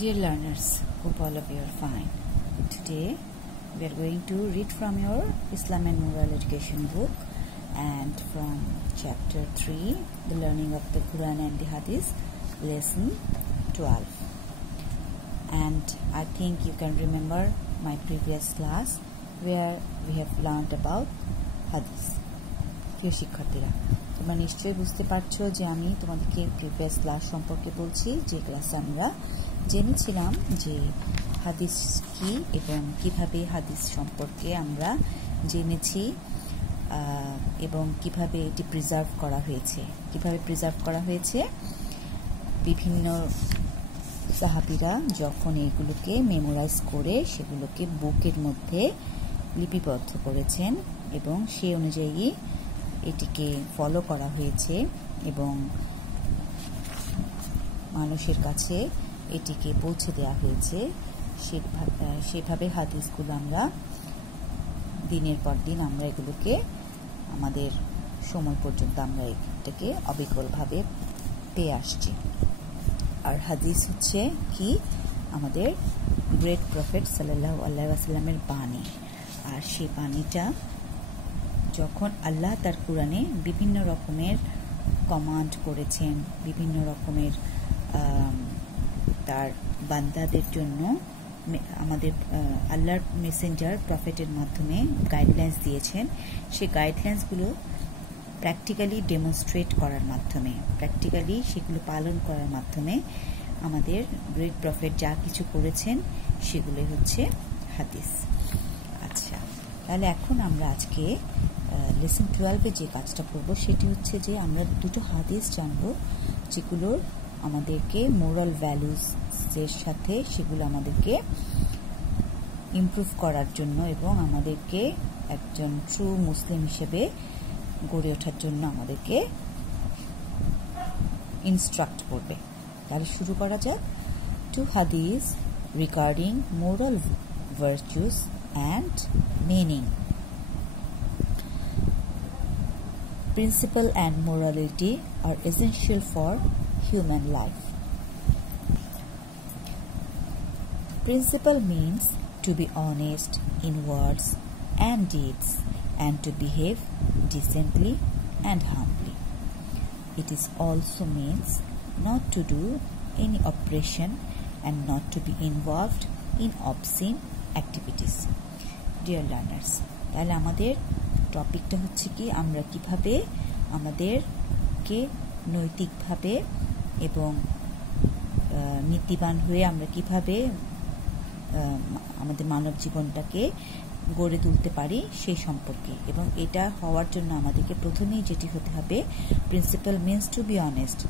Dear learners, hope all of you are fine. Today we are going to read from your Islam and Moral Education book and from chapter 3, the learning of the Quran and the Hadith, lesson 12. And I think you can remember my previous class where we have learned about Hadith. প্রিয় শিক্ষার্থীরা, তোমরা নিশ্চয়ই বুঝতে পারছো যে আমি তোমাদেরকে previous class সম্পর্কে বলছি, যে ক্লাসে আমরা জেনেছিলাম যে হাদিস কি এবং কিভাবে হাদিস সম্পর্কে আমরা জেনেছি এবং কিভাবে এটি প্রিজার্ভ করা হয়েছে বিভিন্ন সাহাবীরা যখন এগুলোকে মেমোরাইজ করে সেগুলোকে বুকের মধ্যে লিপিবদ্ধ করেছেন এবং সেই অনুযায়ী এটিকে ফলো করা হয়েছে এবং মানুষের কাছে এটিকে পৌঁছে দেওয়া হয়েছে। সেভাবে হাদিসগুলো আমরা দিনের পর দিন আমরা এগুলোকে আমাদের সময় পর্যন্ত আমরা এটাকে অবিকলভাবে পেয়ে আসছি। আর হাদিস হচ্ছে কি? আমাদের গ্রেট প্রফেট সাল্লাল্লাহু আলাইহি ওয়াসাল্লামের বাণী। আর সেই বাণীটা যখন আল্লাহ তার কোরআনে বিভিন্ন রকমের কমান্ড করেছেন, বিভিন্ন রকমের তার বান্দাদের জন্য আমাদের আল্লাহর মেসেঞ্জার প্রফেটের মাধ্যমে গাইডলাইন্স দিয়েছেন, সেই গাইডলাইন্সগুলো প্র্যাকটিক্যালি ডেমনস্ট্রেট করার মাধ্যমে, প্র্যাকটিক্যালি সেগুলো পালন করার মাধ্যমে আমাদের গ্রেট প্রফেট যা কিছু করেছেন সেগুলো হচ্ছে হাদিস। আচ্ছা, তাহলে এখন আমরা আজকে লেসন 12-এ যে কাজটা করব সেটি হচ্ছে যে আমরা দুটো হাদিস জানব যেগুলো আমাদেরকে মোরাল ভ্যালুজের সাথে সেগুলো আমাদেরকে ইমপ্রুভ করার জন্য এবং আমাদেরকে একজন ট্রু মুসলিম হিসেবে গড়ে ওঠার জন্য আমাদেরকে ইনস্ট্রাক্ট করবে। তাহলে শুরু করা যাক। টু হাদিস regarding moral virtues and meaning. Principle and morality are essential for human life. Principle means to be honest in words and deeds and to behave decently and humbly. It is also means not to do any oppression and not to be involved in obscene activities. Dear learners, তাহলে আমাদের টপিকটা হচ্ছে কি, আমরা কিভাবে আমাদেরকে নৈতিকভাবে এবং নীতিবান হয়ে আমরা কিভাবে আমাদের মানব জীবনটাকে গড়ে তুলতে পারি সেই সম্পর্কে। এবং এটা হওয়ার জন্য আমাদেরকে প্রথমেই যেটি হতে হবে, principle means to be honest.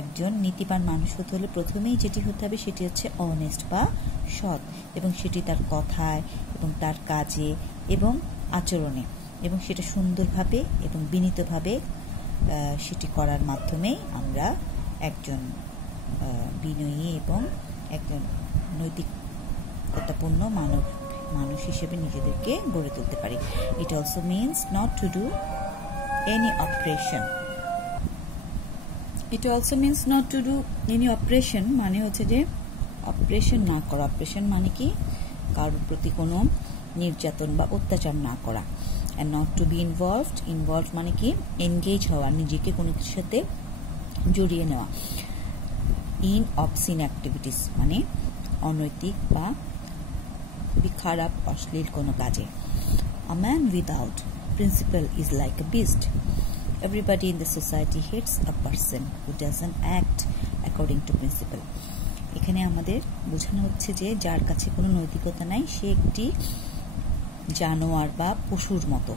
একজন নীতিবান মানুষ হতে হলে প্রথমেই যেটি হতে হবে সেটি হচ্ছে অনেস্ট বা সৎ, এবং সেটি তার কথায় এবং তার কাজে এবং আচরণে, এবং সেটা সুন্দরভাবে এবং বিনীতভাবে সেটি করার মাধ্যমেই আমরা একজন বিনয়ী এবং একজন নৈতিকতাপূর্ণ মানুষ হিসেবে নিজেদেরকে গড়ে তুলতে পারি। It also means not to do any operation. মানে হচ্ছে যে অপারেশন না করা। অপারেশন মানে কি? কারোর প্রতি কোনো নির্যাতন বা অত্যাচার না করা। And not to be involved মানে কি? এনগেজ হওয়া, নিজেকে কোনো কিছুর সাথে জড়িয়ে নেওয়া। ইন অবসিন অ্যাক্টিভিটিস মানে অনৈতিক বা খুবই খারাপ অশ্লীল কোনো কাজে। A man without principal is like a beast. Everybody in the society hates a person who doesn't act according to principal. এখানে আমাদের বোঝানো হচ্ছে যে যার কাছে কোনো নৈতিকতা নাই সে একটি জানোয়ার বা পশুর মতো,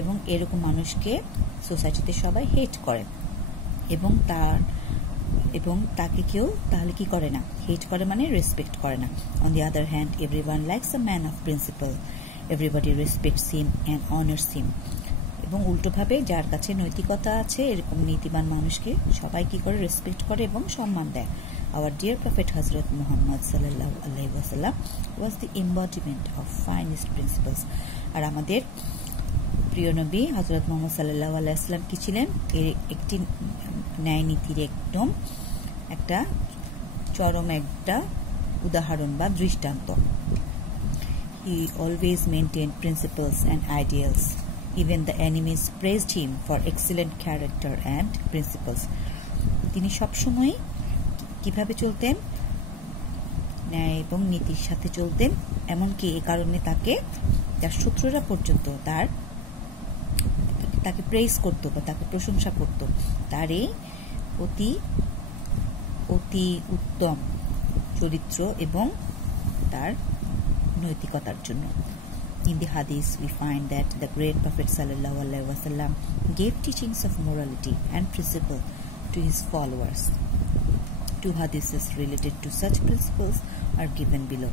এবং এরকম মানুষকে সোসাইটিতে সবাই হেট করে এবং তাকে কেউ তাহলে কি করে না? হেট করে মানে রেসপেক্ট করে না। On the other hand everyone likes a man of principle, everybody respects him and honours him. এবং উল্টোভাবে যার কাছে নৈতিকতা আছে এরকম নীতিবান মানুষকে সবাই কি করে? রেসপেক্ট করে এবং সম্মান দেয়। Our dear Prophet Hazrat Muhammad sallallahu alaihi wasallam was the embodiment of finest principles. আর আমাদের প্রিয় নবী হযরত মুহাম্মদ সাল্লাল্লাহু আলাইহি ওয়াসাল্লাম কি ছিলেন? একটি ন্যায় নীতির একদম একটা চরম একটা উদাহরণ বা দৃষ্টান্ত। He always maintained principles and ideals. Even the enemies praised him for excellent character and principles. তিনি সবসময় কিভাবে চলতেন? ন্যায় এবং নীতির সাথে চলতেন, এমনকি এই কারণে তার শত্রুরা পর্যন্ত তাকে প্রেজ করত বা তাকে প্রশংসা করত তার এই অতি উত্তম চরিত্র এবং তার নৈতিকতার জন্য। In the hadith, we find that the great Prophet sallallahu alaihi wasallam gave teachings of morality and principle to his followers. 2 hadiths related to such principles are given below.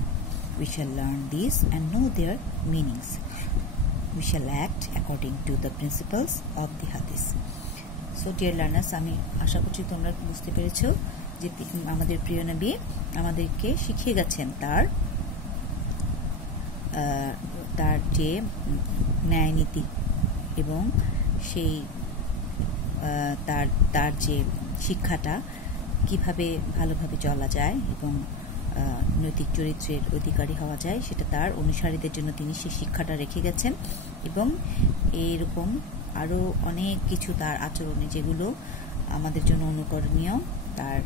We shall learn these and know their meanings. We shall act according to the principles of the hadith. So dear learners, আমি আশা করছি তোমরা বুঝতে পেরেছো যে আমাদের প্রিয় নবী আমাদেরকে শিখিয়ে গেছেন তার যে ন্যায় নীতি এবং সেই তার যে শিক্ষাটা কিভাবে ভালোভাবে চলা যায় এবং নৈতিক চরিত্রের অধিকারী হওয়া যায় সেটা তার অনুসারীদের জন্য তিনি সেই শিক্ষাটা রেখে গেছেন। এবং এইরকম আরও অনেক কিছু তার আচরণে যেগুলো আমাদের জন্য অনুকরণীয়, তার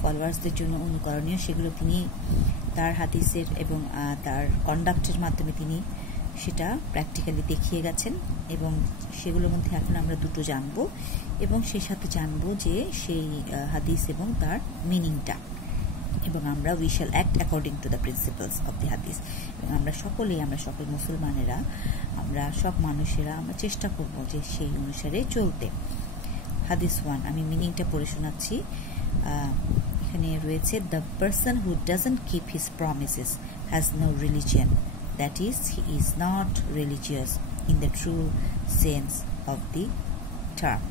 ফলোয়ার্সদের জন্য অনুকরণীয়, সেগুলো তিনি তার হাদিসের এবং তার কন্ডাক্টের মাধ্যমে তিনি সেটা প্র্যাকটিক্যালি দেখিয়ে গেছেন। এবং সেগুলোর মধ্যে এখন আমরা দুটো জানবো এবং সেই সাথে জানবো যে সেই হাদিস এবং তার মিনিংটা, এবং আমরা we shall act according to the principles of the হাদিস। এবং আমরা সকল মুসলমানেরা, আমরা সব মানুষেরা আমরা চেষ্টা করব যে সেই অনুসারে চলতে। হাদিস 1, আমি মিনিংটা পড়ে শোনাচ্ছি। এখানে রয়েছে, the person who doesn't keep his promises has no religion, that is he is not religious in the true sense of the term.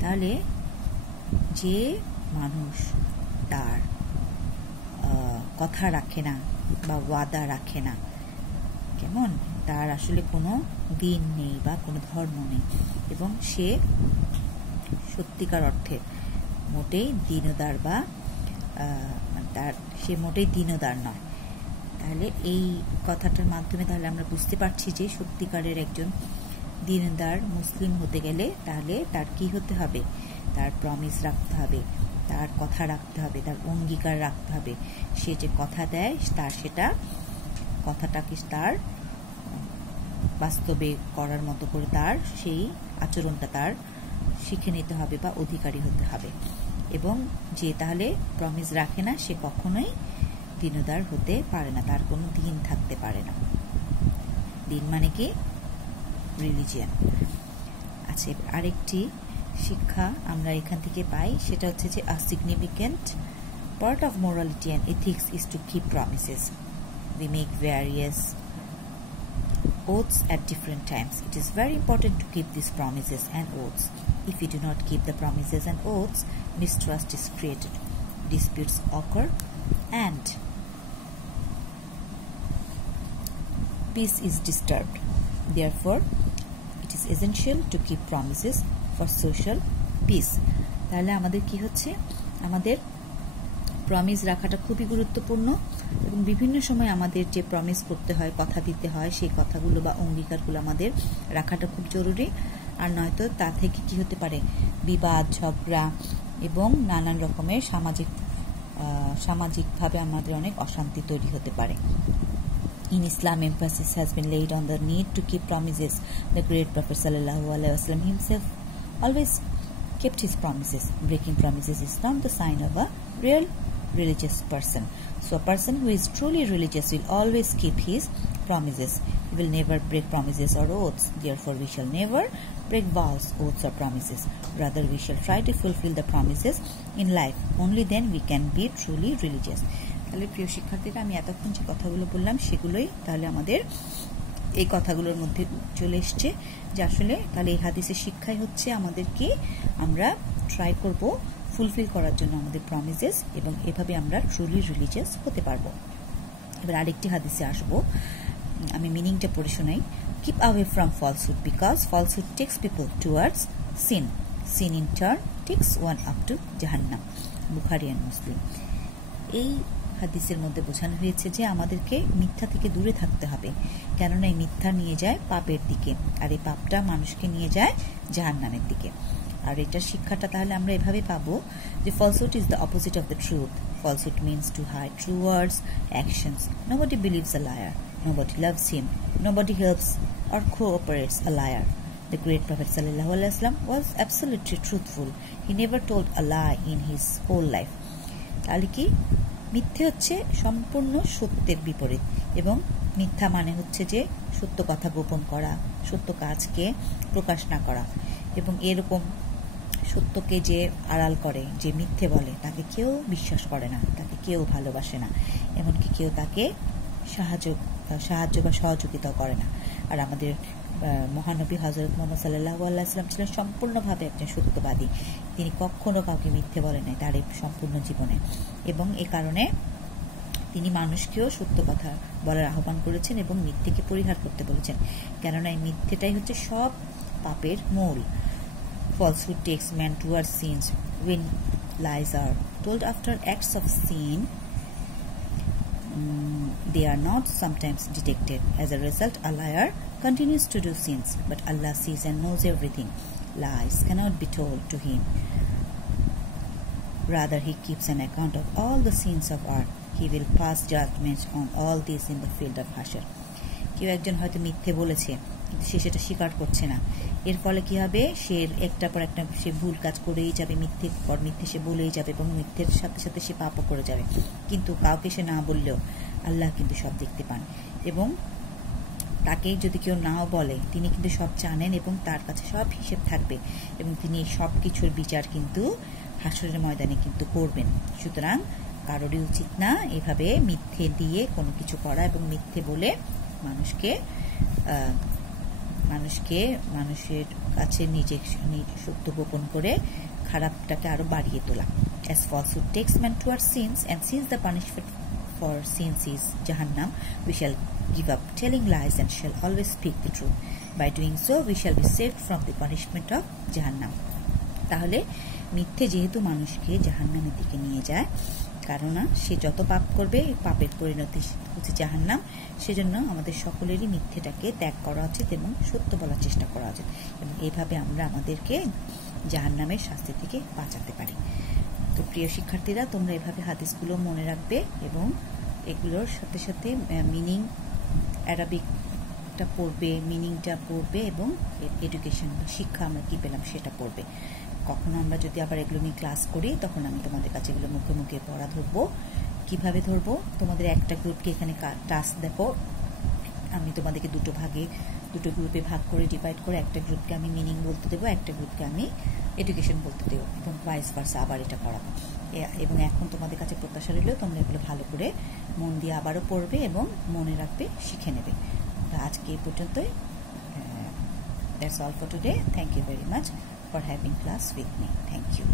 তাহলে যে মানুষ তার কথা রাখে না বা ওয়াদা রাখে না, কেমন, তার আসলে কোনো দিন নেই বা কোনো ধর্ম নেই এবং সে সত্যিকার অর্থে মোটেই দিনদার বা সে মোটেই দিনদার নয়। তাহলে এই কথাটার মাধ্যমে তাহলে আমরা বুঝতে পারছি যে সত্যিকারের একজন দিনদার মুসলিম হতে গেলে তাহলে তার কি হতে হবে? তার প্রমিস রাখতে হবে, তার কথা রাখতে হবে, তার অঙ্গীকার রাখতে হবে। সে যে কথা দেয় তার কথাটাকে তার বাস্তবে করার মতো করে তার সেই আচরণটা তার শিখে নিতে হবে বা অধিকারী হতে হবে। এবং যে তাহলে প্রমিস রাখে না সে কখনোই দিনদার হতে পারে না, তার কোনো দিন থাকতে পারে না। দিন মানে কি? রিলিজিয়ান। আচ্ছা, আরেকটি শিক্ষা আমরা এখান থেকে পাই, সেটা হচ্ছে যে a significant part of morality and ethics is to keep promises. We make various oaths at different times. It is very important to keep these promises and oaths. If we do not keep the promises and oaths, mistrust is created, disputes occur, and peace is disturbed. Therefore, it is essential to keep promises for social peace. তাহলে আমাদের কি হচ্ছে? আমাদের promise রাখাটা খুবই গুরুত্বপূর্ণ এবং বিভিন্ন সময় আমাদের যে প্রমিস করতে হয়, কথা দিতে হয়, সেই কথাগুলো বা অঙ্গীকারগুলো আমাদের রাখাটা খুব জরুরি। আর নয়তো তা থেকে কি হতে পারে? বিবাদ, ঝগড়া এবং নানান রকমের সামাজিকভাবে আমাদের অনেক অশান্তি তৈরি হতে পারে। In Islam, emphasis has been laid on the need to keep promises. The great Prophet ﷺ himself always kept his promises. Breaking promises is not the sign of a real religious person. So a person who is truly religious will always keep his promises. He will never break promises or oaths. Therefore, we shall never break vows, oaths or promises. Rather, we shall try to fulfill the promises in life. Only then we can be truly religious. তাহলে প্রিয় শিক্ষার্থীরা, আমি এতক্ষণ যে কথাগুলো বললাম সেগুলোই তাহলে আমাদের এই কথাগুলোর মধ্যে চলে এসছে যে আসলে তাহলে এই হাদিসের শিক্ষাই হচ্ছে আমাদেরকে আমরা ট্রাই করব ফুলফিল করার জন্য আমাদের প্রমিসেস, এবং এভাবে আমরা ট্রুলি রিলিজিয়াস হতে পারবো। এবার আরেকটি হাদিসে আসবো, আমি মিনিংটা পড়ে শোনাই। Keep away from falsehood, because falsehood takes people towards sin, sin in turn takes one up to জাহান্নাম। বুখারী এন্ড মুসলিম। এই হাদিসের মধ্যে বোঝানো হয়েছে যে আমাদেরকে মিথ্যা থেকে দূরে থাকতে হবে, কেননা এই মিথ্যা নিয়ে যায় পাপের দিকে, আর এই পাপটা মানুষকে নিয়ে যায় জাহান্নামের দিকে। আর এটার শিক্ষাটা তাহলে আমরা এভাবে পাবো যে falsehood is the opposite of the truth. Falsehood means to hide true words, actions. Nobody believes a liar. Nobody loves him. Nobody helps or cooperates a liar. The great Prophet ﷺ was absolutely truthful. He never told a lie in his whole life. তাহলে কি মিথ্যে হচ্ছে সম্পূর্ণ সত্যের বিপরীত, এবং মিথ্যা মানে হচ্ছে যে সত্য কথা গোপন করা, সত্য কাজকে প্রকাশ না করা, এবং এরকম সত্যকে যে আড়াল করে, যে মিথ্যে বলে, তাকে কেউ বিশ্বাস করে না, তাকে কেউ ভালোবাসে না, এমনকি কেউ তাকে সাহায্য বা সহযোগিতা করে না। আর আমাদের মহানবী হযরত মুহাম্মদ সাল্লাল্লাহু আলাইহি ওয়াসাল্লাম ছিলেন সম্পূর্ণভাবে একজন সত্যবাদী। তিনি কখনো কাউকে মিথ্যে বলেন নাই তার এই সম্পূর্ণ জীবনে, এবং এ কারণে তিনি মানুষকেও সত্য কথা বলার আহ্বান করেছেন এবং মিথ্যেকে পরিহার করতে বলেছেন, কেননা এই মিথ্যেটাই হচ্ছে সব পাপের মূল। Falsehood takes man towards sins. When lies are told after acts of sin, they are not sometimes detected. As a result, a liar continues to do sins, but Allah sees and knows everything. Lies cannot be told to him. Rather, he keeps an account of all the sins of earth. He will pass judgment on all these in the field of Hashar. কেউ একজন হয়তো মিথ্যে বলেছে, কিন্তু সে সেটা স্বীকার করছে না। এর ফলে কি হবে, সে একটা পর একটা সে ভুল কাজ করেই যাবে, মিথ্যে পর মিথ্যে সে বলেই যাবে, এবং মিথ্যের সাথে সাথে সে পাপও করে যাবে। কিন্তু কাউকে সে না বললেও আল্লাহ কিন্তু সব দেখতে পান, এবং তাকে যদি কেউ নাও বলে তিনি কিন্তু সব জানেন, এবং তার কাছে সব হিসেব থাকবে, এবং তিনি সব কিছুর বিচার কিন্তু হাসরের ময়দানে কিন্তু করবেন। সুতরাং কারোরই উচিত না এভাবে মিথ্যে দিয়ে কোনো কিছু করা, এবং মিথ্যে বলে মানুষের কাছে নিজে সত্য গোপন করে খারাপটাকে আরো বাড়িয়ে তোলা। As falsehood takes man towards sins, and since the punishment for sins is Jahannam, we shall give up telling lies and shall always speak the truth. By doing so, we shall be saved from the punishment of Jahannam. তাহলে মিথ্যে যেহেতু মানুষকে জাহান্নামের দিকে নিয়ে যায়, কারণ সে যত পাপ করবে পাপের পরিণতি হচ্ছে জাহান্নাম, সেজন্য আমাদের সকলেরই মিথ্যেটাকে ত্যাগ করা উচিত এবং সত্য বলার চেষ্টা করা উচিত, এবং এইভাবে আমরা আমাদেরকে জাহান্নামের শাস্তি থেকে বাঁচাতে পারি। তো প্রিয় শিক্ষার্থীরা, তোমরা এভাবে হাদিসগুলো মনে রাখবে, এবং এগুলোর সাথে সাথে মিনিং, অ্যারাবিকটা পড়বে, মিনিংটা পড়বে, এবং এডুকেশন বা শিক্ষা আমরা কি পেলাম সেটা পড়বে। কখনো আমরা যদি আবার এগুলো নিয়ে ক্লাস করি, তখন আমি তোমাদের কাছে এগুলো মুখে মুখে পড়া ধরবো। কিভাবে ধরবো, তোমাদের একটা গ্রুপকে এখানে টাস্ক দেখো, আমি তোমাদেরকে দুটো গ্রুপে ভাগ করে ডিভাইড করে একটা গ্রুপকে আমি মিনিং বলতে দেবো, একটা গ্রুপকে আমি এডুকেশন বলতে দেবো, এবং ভাইস ভার্সা আবার এটা করাবো। এবং এখন তোমাদের কাছে প্রত্যাশা রইল তোমরা এগুলো ভালো করে মন দিয়ে আবারও পড়বে এবং মনে রাখবে, শিখে নেবে। আজকে এই পর্যন্তই। That's all for today. Thank you very much for having class with me. Thank you.